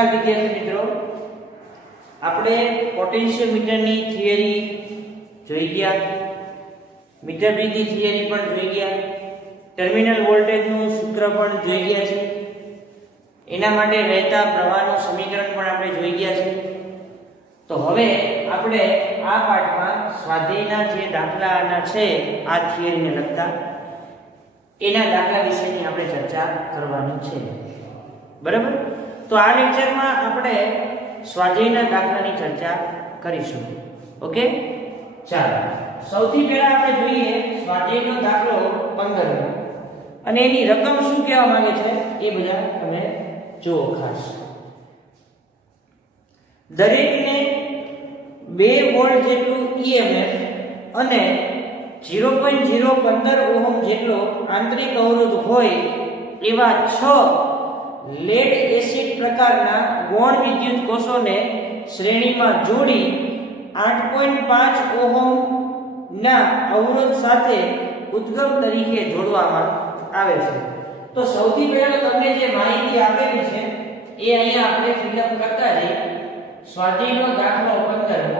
નમસ્કાર વિદ્યાર્થી મિત્રો, આપણે પોટેન્શિયોમીટરની થિયરી જોઈ ગયા, મીટર બ્રિજની થિયરી પણ જોઈ ગયા, ટર્મિનલ વોલ્ટેજનું સૂત્ર પણ જોઈ ગયા છે, એના માટે વહેતા પ્રવાહનું સમીકરણ પણ આપણે જોઈ ગયા છે. તો હવે આપણે આ પાઠમાં સ્વાધ્યાયના જે દાખલાના છે આ થિયરીને લગતા એના દાખલા વિશેની આપણે ચર્ચા કરવાની છે. બરાબર? તો આ લેક્ચરમાં આપણે સ્વાધ્યાયના દાખલાની ચર્ચા કરીશું. ઓકે, ચાલો સૌથી પહેલા આપણે જોઈએ સ્વાધ્યાયનો દાખલો 15 અને એની રકમ શું કહેવા માંગે છે એ બધા તમે જુઓ ખાસ. દરેકને 2 વોલ્ટ જેટલું EMF અને 0.015 ઓહમ જેટલો આંતરિક અવરોધ હોય એવા 6 લેડ એસિડ પ્રકારના ગૌણ વિદ્યુત કોષોને શ્રેણીમાં જોડી 8.5 ઓહમ ના અવરોધ સાથે ઉદ્ગમ તરીકે જોડવામાં આવે છે. તો સૌથી પહેલા તમને જે માહિતી આપેલી છે એ અહીંયા આપણે ફિલઅપ કરતા જઈએ. સ્વાધ્યાયનો દાખલો 15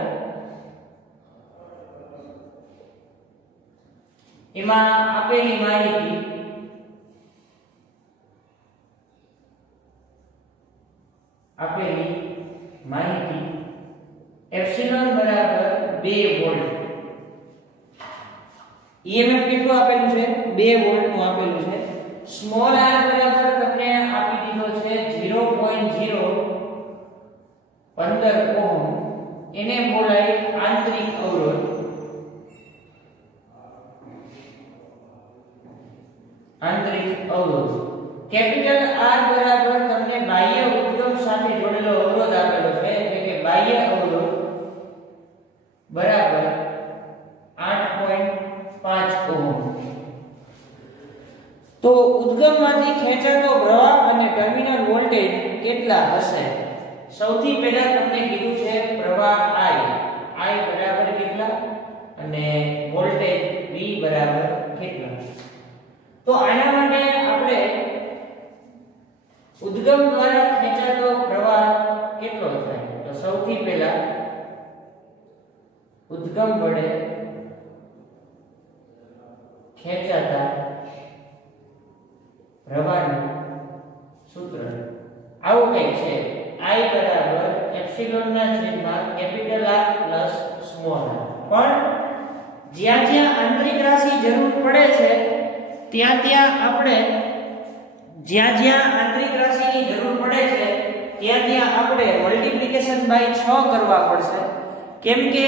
એમાં આપેલી માહિતી એપ્સિલોન બરાબર 2 વોલ્ટ. EMF કેટલું આપેલું છે? 2 વોલ્ટ નું આપેલું છે. સ્મોલ r બરાબર તમને આપી દીધો છે 0.015 ઓહમ, એને બોલાય આંતરિક અવરોધ. કેપિટલ R બરાબર તમને બાહ્ય ઉદ્ગમ સાથે જોડેલો અવરોધ આપેલો છે, એટલે કે બાહ્ય અવરોધ બરાબર 8.5 ઓહમ. તો ઉદ્ગમમાંથી ખેંચાતો પ્રવાહ અને ટર્મિનલ વોલ્ટેજ કેટલા હશે? સૌથી પહેલા તમને કીધું છે પ્રવાહ I બરાબર કેટલા અને વોલ્ટેજ V બરાબર કેટલા. તો આના માટે આપણે ઉદ્ગમ દ્વારા ખેંચાતો પ્રવાહ કેટલો થાય? તો સૌથી પહેલા ઉદ્ગમ વડે ખેંચાતા પ્રવાહનું સૂત્ર આવું કંઈક છે. I બરાબર એપ્સિલોન ના છેદમાં capital R plus small r. પણ જ્યાં જ્યાં આંતરિક રાશિ જરૂર પડે છે ત્યાં આપણે મલ્ટીપ્લિકેશન બાય 6 કરવા પડશે, કેમ કે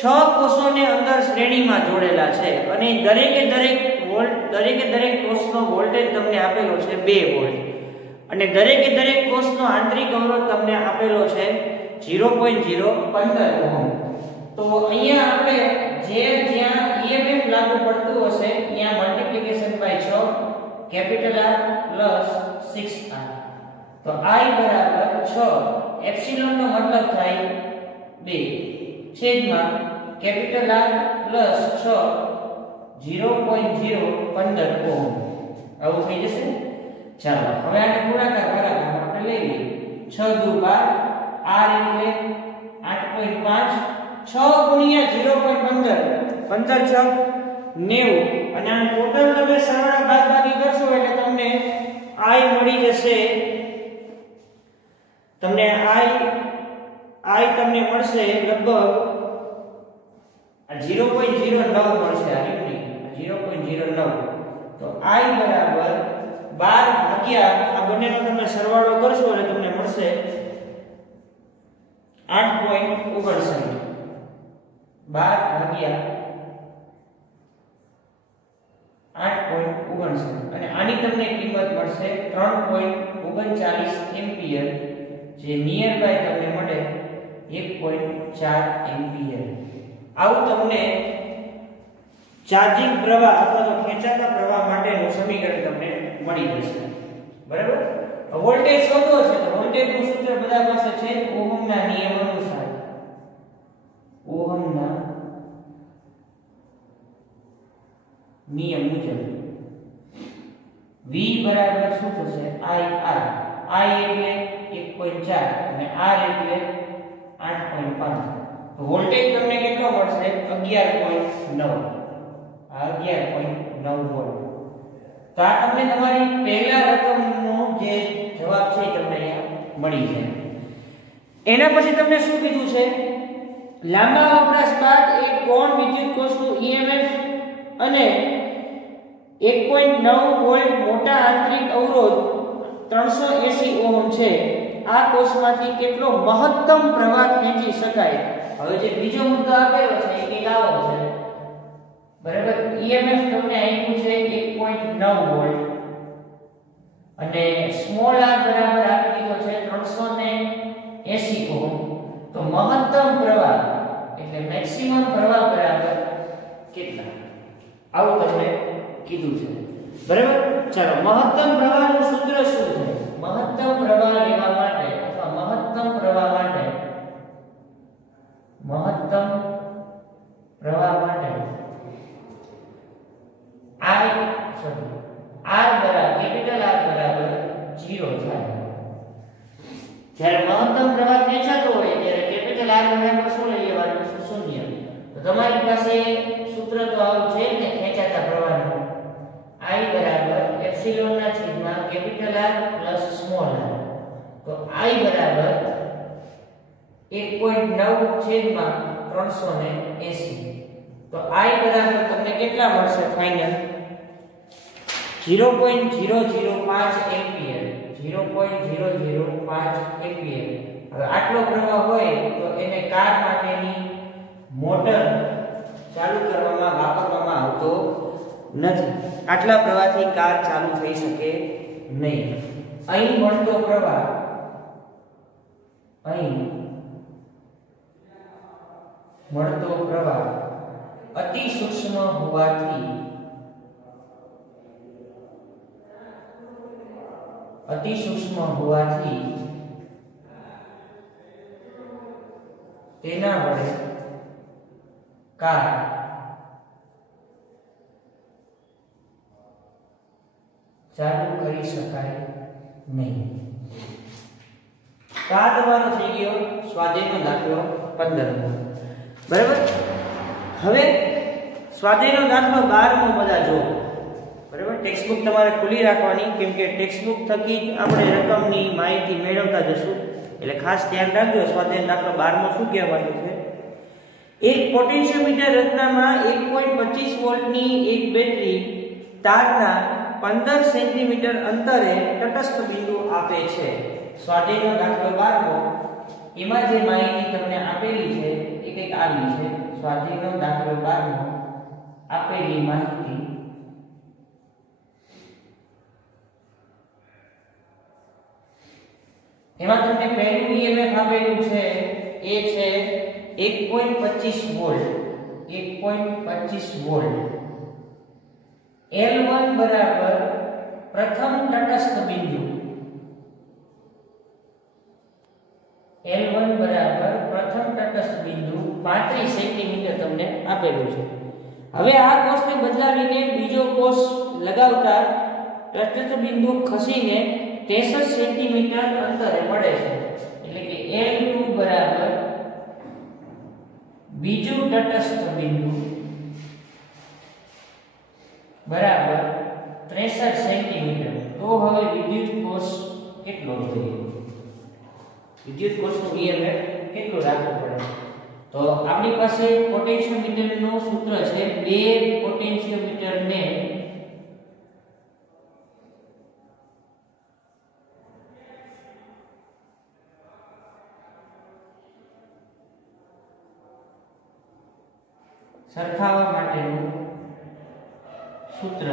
6 કોષોને અંદર શ્રેણીમાં જોડેલા છે અને દરેકે દરેક કોષનો વોલ્ટેજ તમને આપેલો છે 2 વોલ્ટ અને દરેક કોષનો આંતરિક અવરોધ તમને આપેલો છે 0.015 ઓહમ. તો અહીંયા આપણે જ્યાં EMF લાગુ પડતું હશે ત્યાં multiplication by 6 capital R plus 6r. તો I બરાબર 6 એપ્સિલોન નો મતલબ થાય 2 છેદમાં કેપિટલ R પ્લસ 6 0.015 ઓહમ. આવું થઈ જશે. ચાલો હવે આને ગુણાકાર ભાગાકાર આપણે લઈ લઈએ. 6 દુ 12 R એટલે 8.5 6 ગુણ્યા 0.15 15 6 90 અને આ ટોટલ તમે સરવાળા બાદબાકી કરશો એટલે તમને I મળી જશે. તમને I તમને મળશે લગભગ 0.09 મળશે. આ યુનિટ 0.09. તો I બરાબર 12 ભાગ્યા આ બંનેનો તમે સરવાળો કરશો એટલે તમને મળશે 8.59. 12 ભાગ્યા 8.59 અને આની તમને કિંમત મળશે 3.39 એમ્પિયર, જે નિયર બાય તમને મળે 1.4 એમ્પિયર. આવું તમને ચાર્જિંગ પ્રવાહ અથવા તો ખેંચાતા પ્રવાહ માટેનું સમીકરણ તમને મળી જશે. બરાબર? વોલ્ટેજ શોધવો છે તો વોલ્ટેજનું સૂત્ર બધા પાસે છે ઓહમના નિયમ અનુસાર. ઓહમના નિયમ મુજબ V બરાબર શું થશે? I R. I એટલે 1.4 અને R એટલે 8.5 તો વોલ્ટેજ તમને કેટલો મળશે 11.9 આ 11.9 વોલ્ટ તો આ તમને તમારી પહેલા રકમનો જે જવાબ છે તમને અહીંયા મળી જાય એના પછી તમને શું કીધું છે લાંબા વપરાશ બાદ એક કોણ વિદ્યુત કોષનું EMF અને 1.9 વોલ્ટ મોટા આંતરિક અવરોધ 380 ઓહમ છે આ કોષમાંથી કેટલો મહત્તમ પ્રવાહ ખેંચી શકાય હવે જે બીજો મુદ્દો આપેલો છે એ કંઈક આવો છે બરાબર EMF તમને આપ્યું છે 1.9 વોલ્ટ અને સ્મોલ r બરાબર આપી દીધો છે 380 ઓહમ તો મહત્તમ પ્રવાહ એટલે મેક્સિમમ પ્રવાહ બરાબર કેટલા આવું તમને કીધું છે બરાબર ચાલો મહત્તમ પ્રવાહનું સૂત્ર શું છે મહત્તમ પ્રવાહ લેવા માટે અથવા મહત્તમ પ્રવાહ માટે R બરાબર કેપિટલ R બરાબર 0 થાય જ્યારે મહત્તમ પ્રવાહ ખેંચાતો હોય ત્યારે કેપિટલ R બરાબર શું લઈ લેવાનું 0 તો તમારી પાસે સૂત્ર તો આવું છે ને ખેંચાતા પ્રવાહનું I બરાબર એપ્સિલોન ના છેદમાં capital R plus small r તો I બરાબર 1.9 છેદમાં 380 તો I બરાબર તમને કેટલા મળશે ફાઇનલ 0.005 એમ્પિયર 0.005 એમ્પિયર હવે આટલો પ્રવાહ હોય તો એને કાર માટેની મોટર ચાલુ કરવામાં વાપરવામાં આવતો નથી આટલા પ્રવાહથી કાર ચાલુ થઈ શકે નહીં અહીં મળતો પ્રવાહ અતિ સૂક્ષ્મ હોવાથી તેના વડે કાર ચાલુ કરી શકાય નહીં આ તમારો થઈ ગયો સ્વાધ્યાયનો દાખલો 15 બરાબર હવે સ્વાધ્યાયનો દાખલો 12 બધા જો બરાબર ટેક્સ્ટબુક તમારે ખુલ્લી રાખવાની કેમ કે ટેક્સ્ટબુક થકી આપણે રકમની માહિતી મેળવતા જશું એટલે ખાસ ધ્યાન રાખજો સ્વાધ્યાય દાખલો 12 શું કહેવાનું છે એક પોટેન્શિયોમીટર રચનામાં 1.25 વોલ્ટની એક બેટરી તારના 15 સેન્ટીમીટર અંતરે તટસ્થ બિંદુ આપે છે સ્વાધ્યાયનો દાખલો 12 એમાં જે માહિતી તમને આપેલી છે એ કંઈક આવી છે સ્વાધ્યાયનો દાખલો 12 આપેલી માહિતી એમાં તમને પહેલું EMF આપેલું છે એ છે 1.25 વોલ્ટ 1.25 વોલ્ટ L1 બરાબર પ્રથમ તટસ્થ બિંદુ L1 બરાબર પ્રથમ તટસ્થ બિંદુ 35 સેન્ટીમીટર તમને આપેલું છે હવે આ કોષને બદલાવીને બીજો કોષ લગાવતા તટસ્થ બિંદુ ખસીને 63 સેન્ટીમીટર અંતરે મળે છે એટલે કે L2 બરાબર બીજું તટસ્થ બિંદુ બરાબર 63 સેન્ટીમીટર તો હવે વિદ્યુત કોષ કેટલો જોઈએ વિદ્યુત કોષનું EMF કેટલું રાખવું પડે તો આપણી પાસે પોટેન્શિયોમીટરનું સૂત્ર છે બે પોટેન્શિયોમીટરને સરખાવવા માટેનું સૂત્ર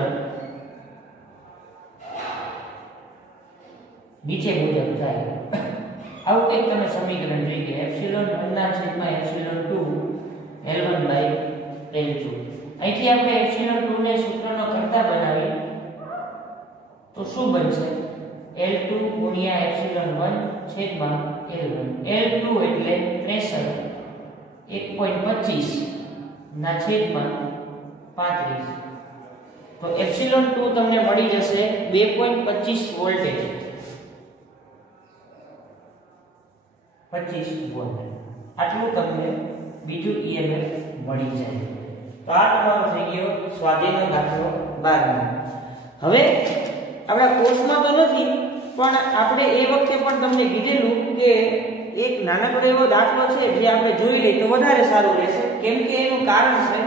નીચે મુજબ થાય આવું કંઈક તમે સમીકરણ જોઈ કે એપ્સિલોન 1 ના છેદમાં એપ્સિલોન 2 L1 બાય L2 અહીંથી આપણે એપ્સિલોન 2 ને સૂત્રનો કરતા બનાવી તો શું બનશે L2 ગુણ્યા એપ્સિલોન 1 છેદમાં L1 L2 એટલે પ્રેશર 1.25 ના છેદમાં 35 તો એપ્સિલોન 2 તમને મળી જશે 2.25 વોલ્ટેજ 25 વોલ્ટ આટલું તમને બીજું EMF મળી જાય। તો આ તમારો થઈ ગયો સ્વાધ્યાયનો દાખલો 12 હવે આપણા કોર્સમાં તો નથી પણ આપણે એ વખતે પણ તમને કીધેલું કે એક નાનકડો એવો દાખલો છે જે આપણે જોઈ લઈએ તો વધારે સારું રહેશે કેમ કે એનું કારણ છે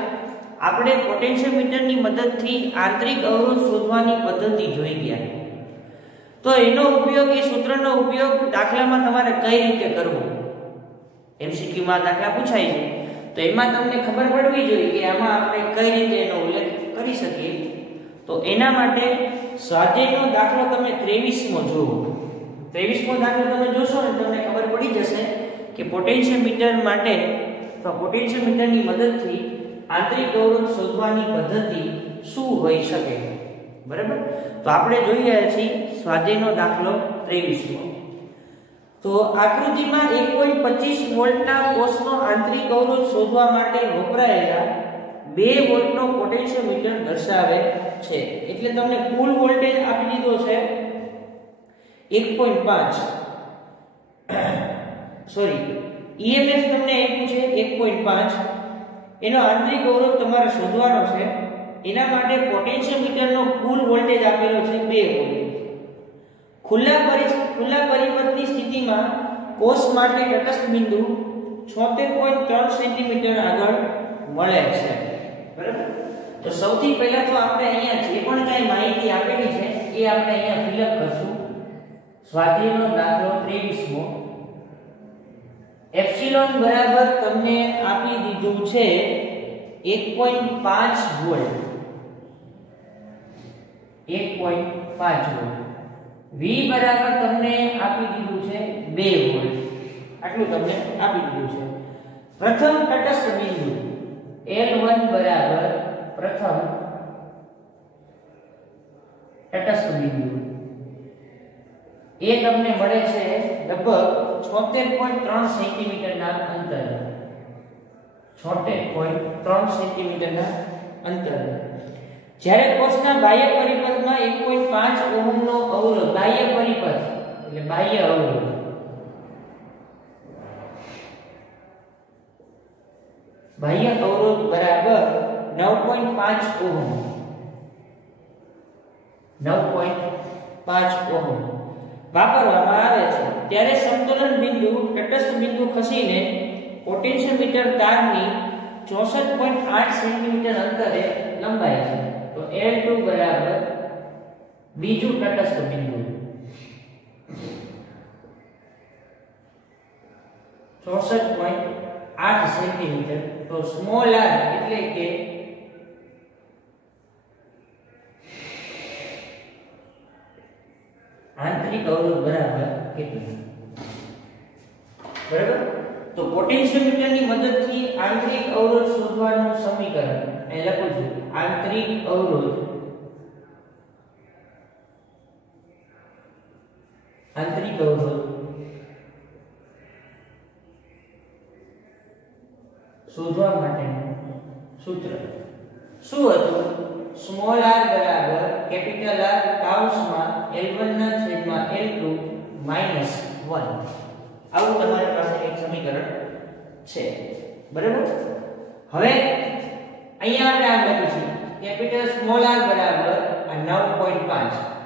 આપણે પોટેન્શિયોમીટરની મદદથી આંતરિક અવરોધ શોધવાની પદ્ધતિ જોઈ ગયા તો એનો ઉપયોગ એ સૂત્રનો ઉપયોગ દાખલામાં તમારે કઈ રીતે કરવો MCQ માં દાખલા પૂછાય છે તો એમાં તમને ખબર પડવી જોઈએ કે આમાં આપણે કઈ રીતે એનો ઉલ્લેખ કરી શકીએ તો એના માટે સ્વાધ્યાયનો દાખલો તમે 23મો જુઓ 23મો દાખલો તમે જોશો ને તમને ખબર પડી જશે કે પોટેન્શિયોમીટર માટે તો પોટેન્શિયોમીટરની મદદથી આંતરિક અવરોધ શોધવાની પદ્ધતિ શું હોઈ શકે બરાબર તો આપણે જોઈ રહ્યા છીએ સ્વાધ્યાયનો દાખલો 23મો તો આકૃતિમાં 1.25 વોલ્ટના કોષનો આંતરિક અવરોધ શોધવા માટે વપરાયેલા 2 વોલ્ટનો પોટેન્શિયોમીટર દર્શાવે છે એટલે તમને કુલ વોલ્ટેજ આપી દીધો છે 1.5 સોરી EMF તમને આપ્યું છે 1.5 એનો આંતરિક અવરોધ તમારે શોધવાનો છે એના માટે પોટેન્શિયોમીટરનો કુલ વોલ્ટેજ આપેલો છે 2 વોલ્ટ ખુલ્લા પરિપથની સ્થિતિમાં કોષ માટે તટસ્થ બિંદુ 76.3 સેન્ટીમીટર આગળ મળે છે બરાબર તો સૌથી પહેલા તો આપણે અહીંયા જે પણ કાઈ માહિતી આપેલી છે એ આપણે અહીંયા ફિલઅપ કરશું સ્વાધ્યાયનો દાખલો 23મો એપ્સિલોન બરાબર તમને આપી દીધું છે 1.5 વોલ્ટ 1.5 વોલ્ટ V બરાબર તમને આપી દીધું છે 2 વોલ્ટ આટલું તમને આપી દીધું છે પ્રથમ તટસ્થ બિંદુ L1 બરાબર પ્રથમ તટસ્થ બિંદુ એ તમને મળે છે લગભગ 76.3 સેન્ટીમીટરના અંતરે 76.3 સેન્ટીમીટરના અંતરે જ્યારે કોષના બાહ્ય પરિપથમાં 1.5 ઓહમનો અવરોધ બાહ્ય પરિપથ એટલે બાહ્ય અવરોધ બરાબર 9.5 ઓહમ 9.5 ઓહમ વાપરવામાં આવે છે ત્યારે સમતોલન બિંદુ તટસ્થ બિંદુ ખસીને પોટેન્શિયોમીટર તારની 64.8 સેન્ટીમીટર અંતરે લંબાય છે તો L2 બરાબર બીજું તટસ્થ બિંદુ 64.8 સેન્ટીમીટર તો સ્મોલ r એટલે કે આંતરિક અવરોધ બરાબર કેટલું બરાબર તો પોટેન્શિયોમીટરની મદદથી આંતરિક અવરોધ શોધવાનું સમીકરણ અહીં લખું છું આંતરિક અવરોધ શોધવા માટેનું સૂત્ર શું હતું સ્મોલ r બરાબર કેપિટલ R કૌંસમાં L1 ના છેદમાં L2 -1 આવું તમારી પાસે એક સમીકરણ છે બરાબર હવે અહીંયા આપણે આ લખીશું કેપિટલ સ્મોલ r બરાબર આ 9.5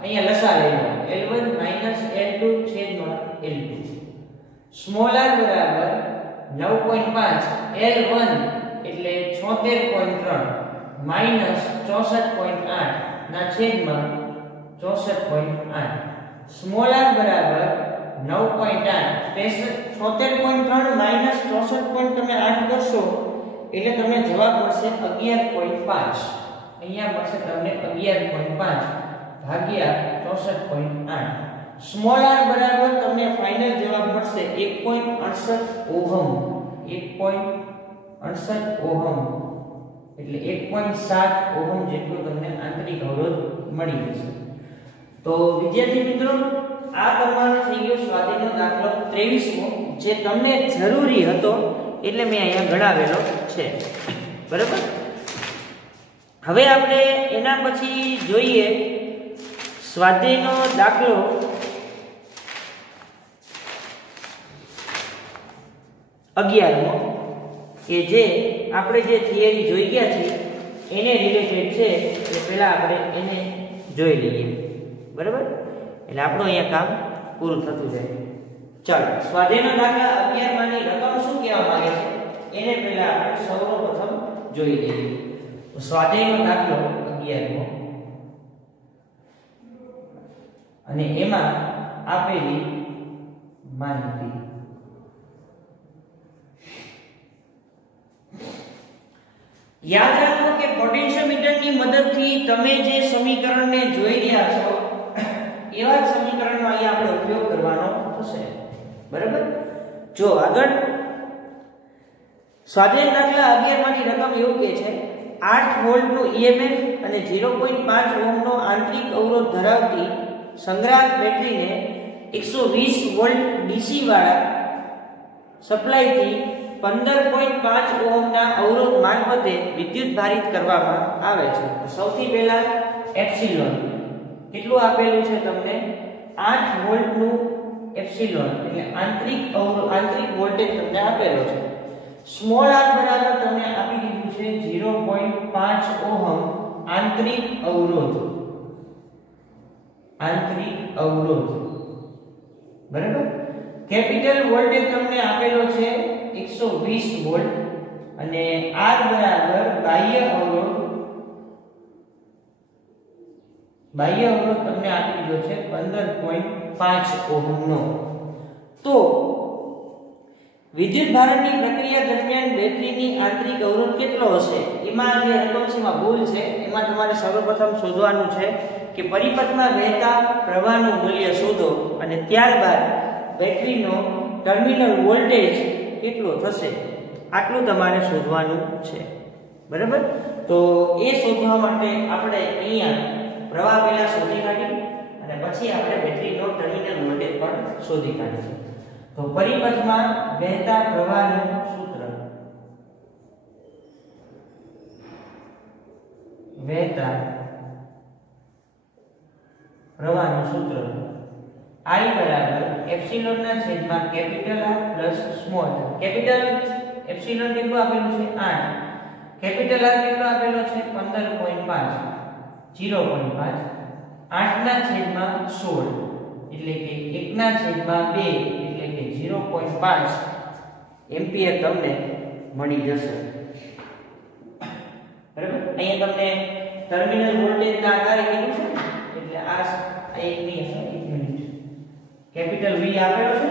અહીંયા લસા લેવાનો L1 L2 છેદમાં L2 સ્મોલ r બરાબર 9.5 L1 એટલે 76.3 -64.8 ના છેદમાં 64.8 સ્મોલ r બરાબર 9.8 76.3 માઈનસ 64. તમે 8 કરશો એટલે તમને જવાબ મળશે 11.5 અહીંયા મળશે તમને 11.5 ભાગ્યા 64.8 સ્મોલ r બરાબર તમને ફાઇનલ જવાબ મળશે 1.68 ઓહમ 1.68 ઓહમ એટલે 1.7 ઓહમ જેટલો તમને આંતરિક અવરોધ મળી જશે તો વિદ્યાર્થી મિત્રો આ તમારો થઈ ગયો સ્વાધ્યાયનો દાખલો 23મો જે તમને જરૂરી હતો એટલે મેં અહીંયા ગણાવેલો છે બરાબર હવે આપણે એના પછી જોઈએ સ્વાધ્યાયનો દાખલો 11મો કે જે આપણે જે થિયરી જોઈ ગયા છે એને રિલેટેડ છે એટલે પહેલા આપણે એને જોઈ લઈએ, બરાબર? એટલે આપણું અહીંયા કામ પૂરું થતું જાય. ચાલો, સ્વાધ્યાયનો દાખલા 11 માંની રકમ શું કહેવા માંગે છે એને પહેલા આપણે સૌપ્રથમ જોઈ લઈએ. તો સ્વાધ્યાયનો દાખલો 11મો અને એમાં આપેલી માહિતી. યાદ રાખો કે પોટેન્શિયોમીટરની મદદથી તમે જે સમીકરણને જોઈ રહ્યા છો એવા જ સમીકરણનો અહીંયા આપણે ઉપયોગ કરવાનો થશે, બરાબર? જો આગળ સ્વાધ્યાય દાખલા 11 માંની રકમ એવું કહે છે 8 વોલ્ટનું EMF અને 0.5 ઓહ્મનો આંતરિક અવરોધ ધરાવતી સંગ્રાહક બેટરીને 120 વોલ્ટ DC વાળા સપ્લાયથી 15.5 ઓહ્મના અવરોધ મારફતે વિદ્યુત ભારિત કરવામાં આવે છે. સૌથી પહેલા એપ્સિલોન કેટલું આપેલું છે તમને? 8 વોલ્ટનું એપ્સિલોન એટલે આંતરિક વોલ્ટેજ તમને આપેલો છે. સ્મોલ r બરાબર તમને આપી દીધું છે 0.5 ઓહમ આંતરિક અવરોધ, બરાબર? કેપિટલ વોલ્ટેજ તમને આપેલો છે 120 વોલ્ટ અને r બરાબર બાહ્ય અવરોધ તમને આપી દીધો છે 15.5 ઓહમ નો. તો વિદ્યુત ભારણની પ્રક્રિયા દરમિયાન બેટરીની આંતરિક અવરોધ કેટલો હશે? એમાં જે રકમ છે એમાં ભૂલ છે. એમાં તમારે સર્વપ્રથમ શોધવાનું છે કે પરિપથમાં વહેતા પ્રવાહનું મૂલ્ય શોધો અને ત્યારબાદ બેટરીનો ટર્મિનલ વોલ્ટેજ કેટલો થશે આટલું તમારે શોધવાનું છે, બરાબર? તો એ શોધવા માટે આપણે અહીંયા પ્રવાહ પહેલા શોધી કાઢી અને પછી આપણે બેટરીનો ટર્મિનલ વોલ્ટેજ પણ શોધી કાઢીશું. તો પરિપથમાં વહેતા પ્રવાહનું સૂત્ર, I બરાબર એપ્સિલોન ના છેદમાં capital R plus small r. Capital epsilon કેટલું આપેલું છે 8, કેપિટલ R કેટલું આપેલો છે 15.5, 0.5, 8 ના છેદમાં 16 એટલે કે 1 ના છેદમાં 2 એટલે કે 0.5 એમ્પિયર તમને મળી જશે, બરાબર? અહીંયા તમને ટર્મિનલ વોલ્ટેજ ના આધારે કીધું છે એટલે આ એકની કેપિટલ V આપેલો છે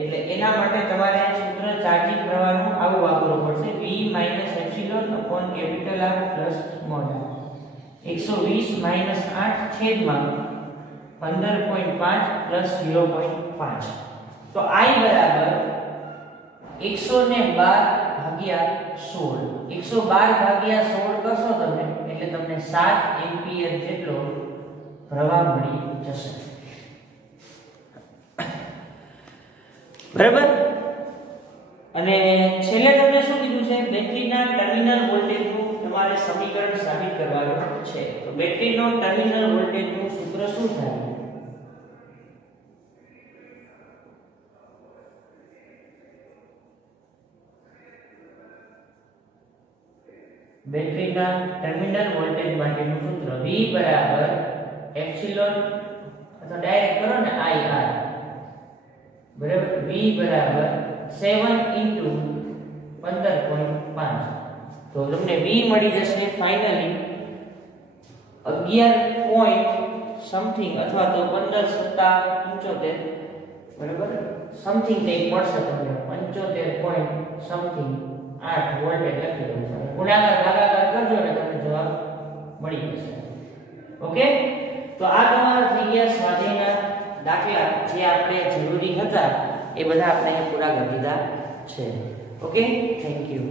એટલે એના માટે તમારે સૂત્ર ચાર્જિંગ પ્રવાહનું આવું વાપરવું પડશે V - epsilon upon capital R plus small r. 120 - 8 છેદમાં 15.5 પ્લસ 0.5. તો I બરાબર 112 ભાગ્યા 16, 112 ભાગ્યા 16 કરશો તમે એટલે તમને 7 એમ્પિયર જેટલો પ્રવાહ મળી જશે, બરાબર? અને છેલ્લે તમને શું કીધું છે? બેટરીના ટર્મિનલ વોલ્ટેજનું તમારે સમીકરણ સાબિત કરવાનું છે. તો બેટરીનો ટર્મિનલ વોલ્ટેજનું સૂત્ર શું થાય? બેટરીના ટર્મિનલ વોલ્ટેજ માટેનું સૂત્ર V બરાબર એપ્સિલોન અથવા ડાયરેક્ટ કરો ને IR, બરાબર? V બરાબર 7 into 15.5. તો તમને V મળી જશે ફાઇનલી 11 point સમથિંગ અથવા તો 15 સત્તા 75, બરાબર? સમથિંગ કંઈક મળશે તમને 75 point સમથિંગ 8 વોલ્ટેજ લખેલું છે. ગુણાકાર ભાગાકાર કરજો ને તમને જવાબ મળી જશે. ઓકે? તો આ તમારા થઈ ગયા સ્વાધ્યાયના દાખલા જે આપણે જરૂરી હતા એ બધા આપણે પૂરા કરી દીધા છે. Okay, thank you.